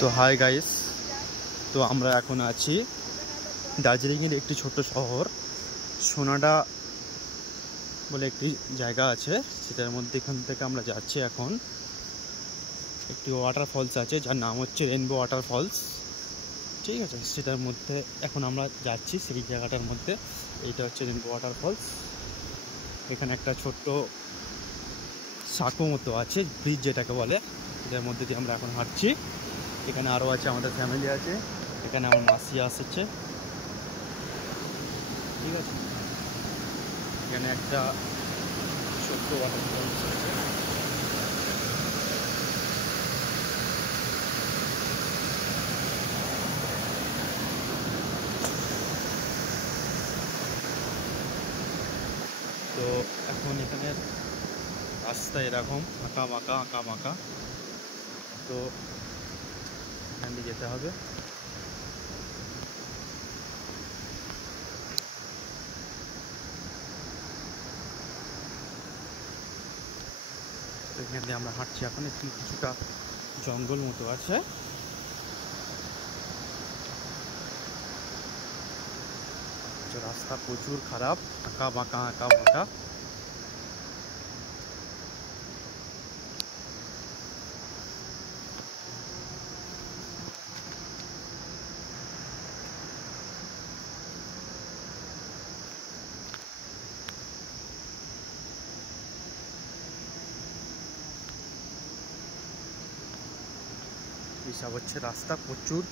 তো hi guys, তো আমরা এখন আছি দার্জিলিংয়ের একটি ছোট্ট শহর সোনাডা বলে একটি জায়গা আছে, সেটার মধ্যে এখান থেকে আমরা যাচ্ছি। এখন একটি ওয়াটার ফলস আছে যার নাম হচ্ছে রেনবো ওয়াটার ফলস, ঠিক আছে। সেটার মধ্যে এখন আমরা যাচ্ছি, সেই জায়গাটার মধ্যে। এইটা হচ্ছে রেনবো ওয়াটার ফলস। এখানে একটা ছোট্ট সাঁকো মতো আছে, ব্রিজ যেটাকে বলে, এটার মধ্যে দিয়ে আমরা এখন হাঁটছি। এখানে আরও আছে, আমাদের ফ্যামিলি আছে, এখানে আমার মাসি আসছে, ঠিক আছে। এখানে একটা ছোট্ট ওয়াটার ফলস আছে। তো এখন এখানে রাস্তা এরকম আঁকা বাঁকা, তো এখান দিয়ে যেতে হবে। তো এখান দিয়ে আমরা হাঁটছি। এখন একটু কিছুটা জঙ্গল মতো আছে। রাস্তা প্রচুর খারাপ, আঁকা বাঁকা। এইসব হচ্ছে রাস্তা, প্রচুর,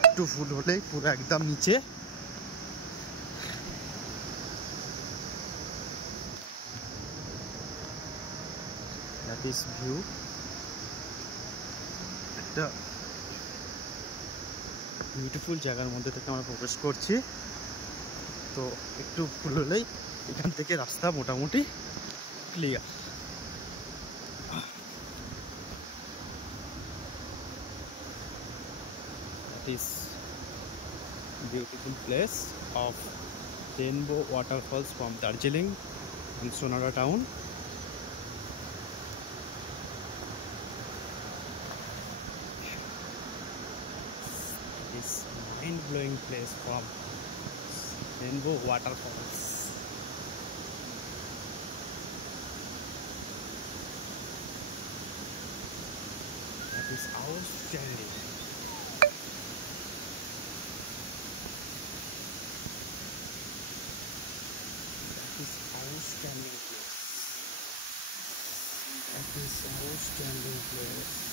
একটু ফুল হলেই পুরো একদম নিচে। That is view. একটা বিউটিফুল জায়গার মধ্যে থেকে আমরা প্রবেশ করছি। তো একটু ফুল হলেই এখান থেকে রাস্তা মোটামুটি clear. That is beautiful place of Rainbow Waterfalls from Darjeeling and Sonada town. This mind-blowing place from Rainbow Waterfalls. That is outstanding. Outstanding place. That is outstanding place.